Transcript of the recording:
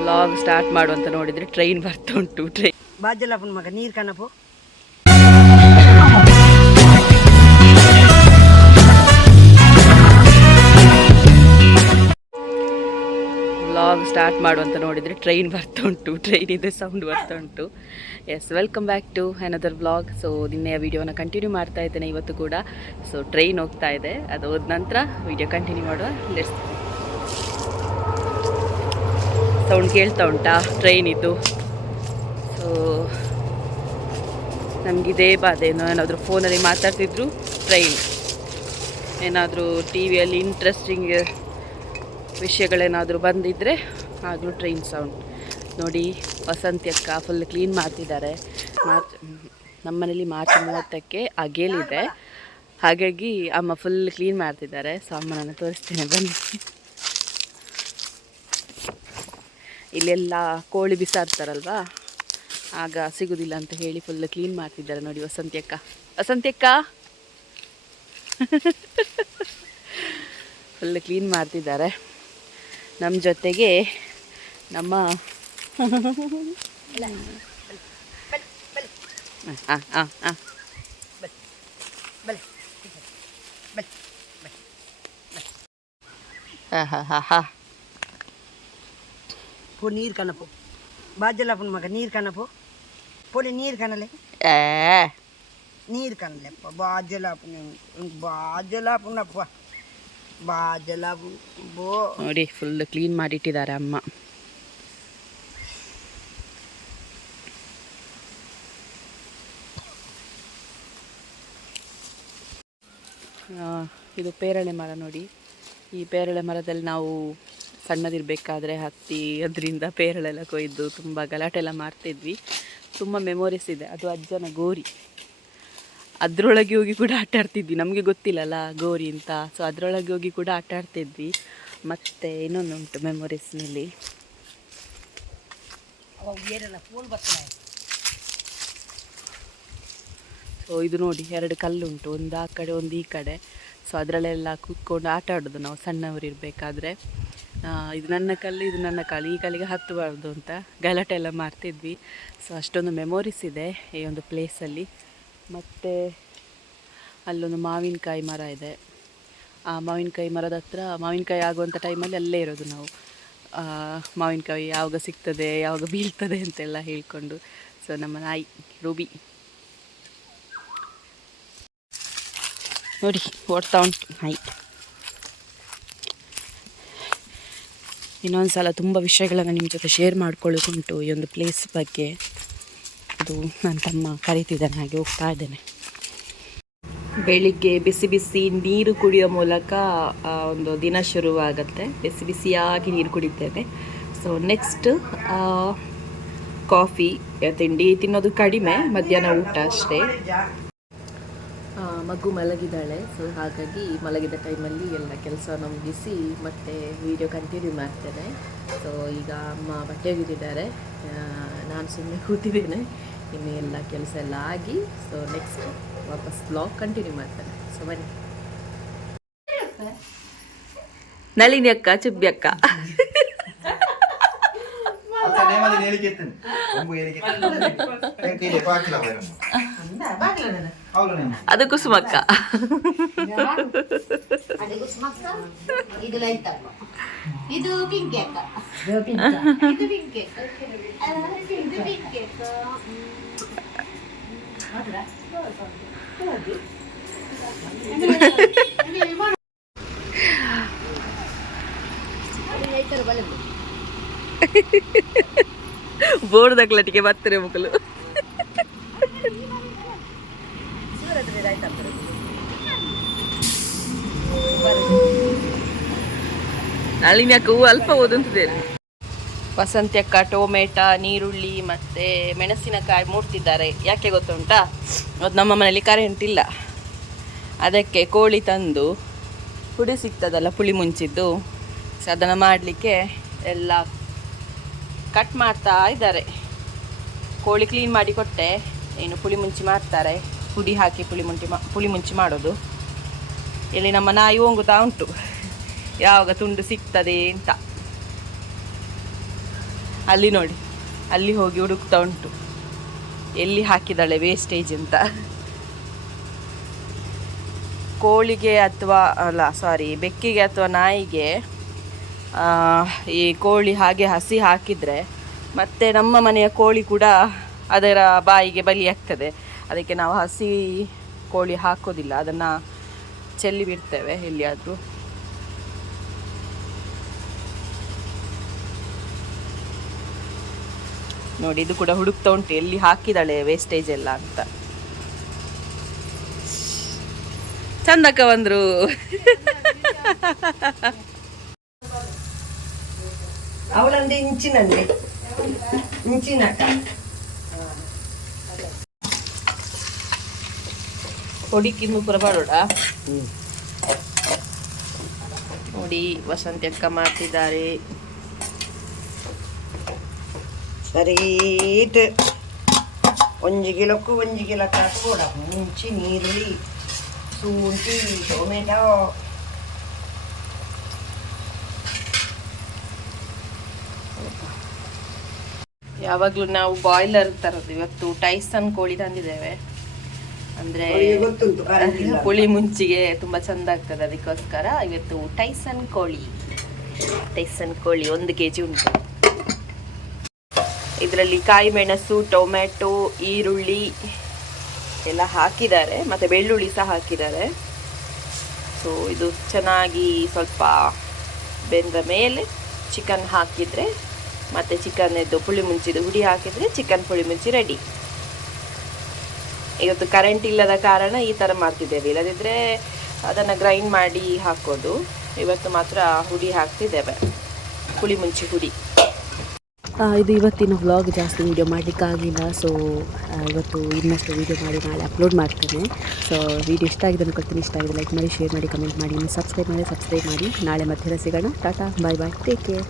Vlog start ಮಾಡುವಂತ ನೋಡಿದ್ರೆ train ಬರ್ತಾ ಉಂಟು ಟ್ರೈನ್ ಬಾಜಲಪ್ಪನ ಮಗ ನೀರು ಕಣಪು ವ್ಲಾಗ್ ಸ್ಟಾರ್ಟ್ ಮಾಡುವಂತ ನೋಡಿದ್ರೆ ಟ್ರೈನ್ ಬರ್ತಾ ಉಂಟು ಟ್ರೈನ್ ಇದೆ ಸೌಂಡ್ ಬರ್ತಾ ಉಂಟು. Yes welcome back to another vlog so ನಿನ್ನೆಯ ವಿಡಿಯೋನ ಕಂಟಿನ್ಯೂ ಮಾಡ್ತಾ ಇದ್ದೇನೆ ಇವತ್ತು ಕೂಡ. ಸೊ ಟ್ರೈನ್ ಹೋಗ್ತಾ ಇದೆ. ಅದು ಹೋದ ನಂತರ ವಿಡಿಯೋ ಕಂಟಿನ್ಯೂ ಮಾಡುವ. ಲೆಟ್ಸ್ ಸೌಂಡ್ ಕೇಳ್ತಾ ಉಂಟಾ ಟ್ರೈನ್ ಇದ್ದು ಸೊ ನಮಗಿದೇ ಬಾಧೆನೋ ಏನಾದರೂ ಫೋನಲ್ಲಿ ಮಾತಾಡ್ತಿದ್ರು ಟ್ರೈನ್ ಏನಾದರೂ ಟಿ ವಿಯಲ್ಲಿ ಇಂಟ್ರೆಸ್ಟಿಂಗ್ ವಿಷಯಗಳೇನಾದರೂ ಬಂದಿದ್ದರೆ ಆಗಲೂ ಟ್ರೈನ್ ಸೌಂಡ್ ನೋಡಿ, ವಸಂತಿ ಅಕ್ಕ ಫುಲ್ ಕ್ಲೀನ್ ಮಾಡ್ತಿದ್ದಾರೆ. ಮಾರ್ಚ್, ನಮ್ಮನೇಲಿ ಮಾರ್ಚ್ ಮೂವತ್ತಕ್ಕೆ ಅಗೇಲಿದೆ. ಹಾಗಾಗಿ ಅಮ್ಮ ಫುಲ್ ಕ್ಲೀನ್ ಮಾಡ್ತಿದ್ದಾರೆ. ಸೊ ತೋರಿಸ್ತೇನೆ, ಬನ್ನಿ. ಇಲ್ಲೆಲ್ಲ ಕೋಳಿ ಬಿಸಾಡ್ತಾರಲ್ವಾ? ಆಗ ಸಿಗುದಿಲ್ಲ ಅಂತ ಹೇಳಿ ಫುಲ್ ಕ್ಲೀನ್ ಮಾಡ್ತಿದ್ದಾರೆ ನೋಡಿ ವಸಂತಿ ಅಕ್ಕ ವಸಂತಿ ಅಕ್ಕ ಫುಲ್ ಕ್ಲೀನ್ ಮಾಡ್ತಿದ್ದಾರೆ ನಮ್ಮ ಜೊತೆಗೆ ನಮ್ಮ ಹಾಂ ಹಾಂ ಹಾಂ ಹಾ. ಹಾಂ ಹಾಂ ಹಾಂ ಹಾಂ. ಪೋ ನೀರು ಕಣಪು ಬಾಜಲಪ್ಪನ ಮಗ ನೀರು ಕಣಪು ಪೋಲಿ ನೀರು ಕಣಲೆ. ನೀರು ಕಣಲೆಪ್ಪ ಬಾಜಲಪ್ಪನ ಬಾಜಲಪ್ಪನಪ್ಪ ಬಾಜಲಪು ಬೋ ನೋಡಿ ಫುಲ್ ಕ್ಲೀನ್ ಮಾಡಿಟ್ಟಿದ್ದಾರೆ ಅಮ್ಮ. ಆ, ಇದು ಪೇರಳೆ ಮರ ನೋಡಿ. ಈ ಪೇರಳೆ ಮರದಲ್ಲಿ ನಾವು ಸಣ್ಣದಿರಬೇಕಾದ್ರೆ ಹತ್ತಿ ಅದರಿಂದ ಪೇರಳೆಲ್ಲ ಕೊಯ್ದು ತುಂಬ ಗಲಾಟೆ ಎಲ್ಲ ಮಾಡ್ತಿದ್ವಿ. ತುಂಬ ಮೆಮೊರೀಸ್ ಇದೆ. ಅದು ಅಜ್ಜನ ಗೋರಿ. ಅದರೊಳಗೆ ಹೋಗಿ ಕೂಡ ಆಟ ಆಡ್ತಿದ್ವಿ. ನಮಗೆ ಗೊತ್ತಿಲ್ಲಲ್ಲ ಗೋರಿ ಅಂತ. ಸೊ ಅದರೊಳಗೆ ಹೋಗಿ ಕೂಡ ಆಟ ಆಡ್ತಿದ್ವಿ. ಮತ್ತು ಇನ್ನೊಂದುಂಟು ಮೆಮೊರೀಸ್ನಲ್ಲಿ ಸೊ ಇದು ನೋಡಿ ಎರಡು ಕಲ್ಲುಂಟು ಒಂದು ಆ ಕಡೆ ಒಂದು ಈ ಕಡೆ. ಸೊ ಅದರಲ್ಲೆಲ್ಲ ಕೂತ್ಕೊಂಡು ಆಟ ಆಡೋದು ನಾವು ಸಣ್ಣವರು ಇರಬೇಕಾದ್ರೆ ಇದು ನನ್ನ ಕಲ್ಲು, ಇದು ನನ್ನ ಕಲ್ಲು. ಈ ಕಲ್ಲಿಗೆ ಹತ್ತಬಾರ್ದು ಅಂತ ಗಲಾಟೆ ಎಲ್ಲ ಮಾಡ್ತಿದ್ವಿ. ಸೊ ಅಷ್ಟೊಂದು ಮೆಮೊರೀಸ್ ಇದೆ ಈ ಒಂದು ಪ್ಲೇಸಲ್ಲಿ ಮತ್ತು ಅಲ್ಲೊಂದು ಮಾವಿನಕಾಯಿ ಮರ ಇದೆ. ಆ, ಮಾವಿನಕಾಯಿ ಮರದ ಹತ್ರ, ಮಾವಿನಕಾಯಿ ಆಗುವಂಥ ಟೈಮಲ್ಲಿ ಅಲ್ಲೇ ಇರೋದು ನಾವು. ಮಾವಿನಕಾಯಿ ಯಾವಾಗ ಸಿಗ್ತದೆ, ಯಾವಾಗ ಬೀಳ್ತದೆ ಅಂತೆಲ್ಲ ಹೇಳ್ಕೊಂಡು. ಸೊ ನಮ್ಮ ನಾಯಿ, ರೂಬಿ. ನೋಡಿ, ಓಡ್ತಾ ಉಂಟು ನಾಯಿ. ಇನ್ನೊಂದು ಸಲ ತುಂಬ ವಿಷಯಗಳನ್ನು ನಿಮ್ಮ ಜೊತೆ ಶೇರ್ ಮಾಡ್ಕೊಳ್ಳೋಕ್ಕುಂಟು ಈ ಒಂದು ಪ್ಲೇಸ್ ಬಗ್ಗೆ. ಅದು ನನ್ನ ತಮ್ಮ ಕರೀತಿದ್ದಾನೆ, ಹಾಗೆ ಹೋಗ್ತಾ ಇದ್ದೇನೆ. ಬೆಳಿಗ್ಗೆ ಬಿಸಿ ಬಿಸಿ ನೀರು ಕುಡಿಯೋ ಮೂಲಕ ಒಂದು ದಿನ ಶುರುವಾಗುತ್ತೆ. ಬಿಸಿ ಬಿಸಿಯಾಗಿ ನೀರು ಕುಡಿತೇವೆ. ಸೊ ನೆಕ್ಸ್ಟ್ ಕಾಫಿ ತಿಂಡಿ ತಿನ್ನೋದು ಕಡಿಮೆ, ಮಧ್ಯಾಹ್ನ ಊಟ ಅಷ್ಟೇ. ಮಗು ಮಲಗಿದ್ದಾಳೆ. ಸೊ ಹಾಗಾಗಿ ಮಲಗಿದ ಟೈಮಲ್ಲಿ ಎಲ್ಲ ಕೆಲಸ ಮುಗಿಸಿ ಮತ್ತೆ ವಿಡಿಯೋ ಕಂಟಿನ್ಯೂ ಮಾಡ್ತೇನೆ. ಸೊ ಈಗ ಅಮ್ಮ ಬಟ್ಟೆ ಒಗಿದಿದ್ದಾರೆ ನಾನು ಸುಮ್ಮನೆ ಕೂತಿದ್ದೇನೆ. ಇನ್ನು ಎಲ್ಲ ಕೆಲಸ ಎಲ್ಲ ಆಗಿ ಸೊ ನೆಕ್ಸ್ಟ್ ವಾಪಸ್ ಬ್ಲಾಗ್ ಕಂಟಿನ್ಯೂ ಮಾಡ್ತೇನೆ. ಸೊ ಬನ್ನಿ. ನಳಿನಿ ಅಕ್ಕ ಚುಬ್ಬಿ ಅಕ್ಕ ಅಲ್ತ ಅದು ಕುಸುಮಕ್ಕ ಇದು ಪಿಂಕ್ ಅಕ್ಕ ಇದು ಪಿಂಕ್. ಇದು ಬೋರ್ಡ್ ದಕ್ಲಟಿಗೆ ಅಕ್ಕ ಹೂ ಅಲ್ಪ ಓದಂತಿದೆ. ವಸಂತಿ ಅಕ್ಕ ಟೊಮೆಟ ನೀರುಳ್ಳಿ ಮತ್ತೆ ಮೆಣಸಿನಕಾಯಿ ಮೂಡ್ತಿದ್ದಾರೆ. ಯಾಕೆ ಗೊತ್ತುಂಟಾ? ಅದು ನಮ್ಮ ಮನೆಯಲ್ಲಿ ಕರೆಂಟ್ ಇಲ್ಲ. ಅದಕ್ಕೆ ಕೋಳಿ ತಂದು ಪುಡಿ ಸಿಗ್ತದಲ್ಲ ಪುಳಿ ಮುಂಚಿದ್ದು. ಸದನ ಅದನ್ನು ಮಾಡಲಿಕ್ಕೆ ಎಲ್ಲ ಕಟ್ ಮಾಡ್ತಾ ಇದ್ದಾರೆ. ಕೋಳಿ ಕ್ಲೀನ್ ಮಾಡಿ ಕೊಟ್ಟೆ. ಏನು ಪುಳಿ ಮುಂಚಿ ಮಾಡ್ತಾರೆ. ಪುಡಿ ಹಾಕಿ ಪುಳಿ ಮುಂಚಿ ಮಾ ಪುಳಿ ಮುಂಚಿ ಮಾಡೋದು. ಇಲ್ಲಿ ನಮ್ಮ ನಾಯಿ ಹೋಗುತ್ತಾ ಉಂಟು. ಯಾವಾಗ ತುಂಡು ಸಿಗ್ತದೆ ಅಂತ. ಅಲ್ಲಿ ನೋಡಿ, ಅಲ್ಲಿ ಹೋಗಿ ಹುಡುಕ್ತಾ ಉಂಟು. ಎಲ್ಲಿ ಹಾಕಿದಾಳೆ ವೇಸ್ಟೇಜ್ ಅಂತ. ಕೋಳಿಗೆ ಅಥವಾ, ಅಲ್ಲ ಸಾರಿ ಬೆಕ್ಕಿಗೆ ಅಥವಾ ನಾಯಿಗೆ ಈ ಕೋಳಿ ಹಾಗೆ ಹಸಿ ಹಾಕಿದರೆ ಮತ್ತೆ ನಮ್ಮ ಮನೆಯ ಕೋಳಿ ಕೂಡ ಅದರ ಬಾಯಿಗೆ ಬಲಿಯಾಗ್ತದೆ ಅದಕ್ಕೆ ನಾವು ಹಸಿ ಕೋಳಿ ಹಾಕೋದಿಲ್ಲ, ಅದನ್ನು ಚೆಲ್ಲಿ ಬಿಡ್ತೇವೆ ಎಲ್ಲಿಯಾದರೂ. ನೋಡಿ, ಇದು ಕೂಡ ಹುಡುಕ್ತಾ ಉಂಟು, ಎಲ್ಲಿ ಹಾಕಿದಾಳೆ ವೇಸ್ಟೇಜ್ ಎಲ್ಲ ಅಂತ. ಚಂದಕ್ಕ ಬಂದ್ರು. ಅವಳಂದ್ರೆ ಇಂಚಿನಲ್ಲಿ ಇಂಚಿನಕ್ಕ. ಹೊಡಿಕಿನ್ನು ಪುರ ಬಾಡೋಡ ನೋಡಿ ವಸಂತಿ ಅಕ್ಕ ಮಾಡ್ತಿದ್ದಾರೆ. ಸರೀಟ್ ಒಂಜಿ ಗಿಲಕ್ಕೂ ಒಂಜಿ ಕಿಲೋ ಕಾಸು ಮುಂಚೆ ಮುಂಚಿ ನೀರುಳ್ಳಿ ಶುಂಠಿ ಟೊಮೆಟೊ. ಯಾವಾಗಲೂ ನಾವು ಬಾಯ್ಲರ್ ತರೋದು ಇವತ್ತು ಟೈಸನ್ ಕೋಳಿ ತಂದಿದ್ದೇವೆ. ಅಂದ್ರೆ ಕೋಳಿ ಮುಂಚಿಗೆ ತುಂಬಾ ಚಂದ ಆಗ್ತದೆ ಅದಕ್ಕೋಸ್ಕರ ಇವತ್ತು ಟೈಸನ್ ಕೋಳಿ. ಟೈಸನ್ ಕೋಳಿ ಒಂದು ಕೆ ಜಿ ಉಂಟು. ಇದರಲ್ಲಿ ಕಾಯಿ ಮೆಣಸು ಟೊಮೆಟೊ ಈರುಳ್ಳಿ ಎಲ್ಲ ಹಾಕಿದ್ದಾರೆ. ಮತ್ತೆ ಬೆಳ್ಳುಳ್ಳಿ ಸಹ ಹಾಕಿದ್ದಾರೆ. ಸೊ ಇದು ಚೆನ್ನಾಗಿ ಸ್ವಲ್ಪ ಬೆಂದ ಮೇಲೆ ಚಿಕನ್ ಹಾಕಿದರೆ ಮತ್ತು ಚಿಕನ್ ಇದು ಪುಳಿ ಮುಂಚಿದು ಹುಡಿ ಹಾಕಿದರೆ ಚಿಕನ್ ಪುಳಿ ಮುಂಚಿ ರೆಡಿ ಇವತ್ತು ಕರೆಂಟ್ ಇಲ್ಲದ ಕಾರಣ ಈ ಥರ ಮಾಡ್ತಿದ್ದೇವೆ. ಇಲ್ಲದಿದ್ದರೆ ಅದನ್ನು ಗ್ರೈಂಡ್ ಮಾಡಿ ಹಾಕೋದು. ಇವತ್ತು ಮಾತ್ರ ಹುಡಿ ಹಾಕ್ತಿದ್ದೇವೆ. ಹುಳಿ ಮುಂಚಿ ಹುಡಿ. ಇದು ಇವತ್ತಿನ ವ್ಲಾಗ್ ಜಾಸ್ತಿ ವೀಡಿಯೋ ಮಾಡಲಿಕ್ಕಾಗಲಿಲ್ಲ ಸೊ ಇವತ್ತು ಇನ್ನಷ್ಟು ವೀಡಿಯೋ ಮಾಡಿ ನಾಳೆ ಅಪ್ಲೋಡ್ ಮಾಡ್ತೇನೆ. ಸೊ ವೀಡಿಯೋ ಇಷ್ಟ ಆಗಿದೆ ಅನ್ಕೊಳ್ತೀನಿ. ಇಷ್ಟ ಆಗಿದೆ ಲೈಕ್ ಮಾಡಿ ಶೇರ್ ಮಾಡಿ ಕಮೆಂಟ್ ಮಾಡಿ. ಇನ್ನು ಸಬ್ಸ್ಕ್ರೈಬ್ ಮಾಡಿ ಸಬ್ಸ್ಕ್ರೈಬ್ ಮಾಡಿ. ನಾಳೆ ಮಧ್ಯಾಹ್ನ ಸಿಗೋಣ. Tata bye bye take care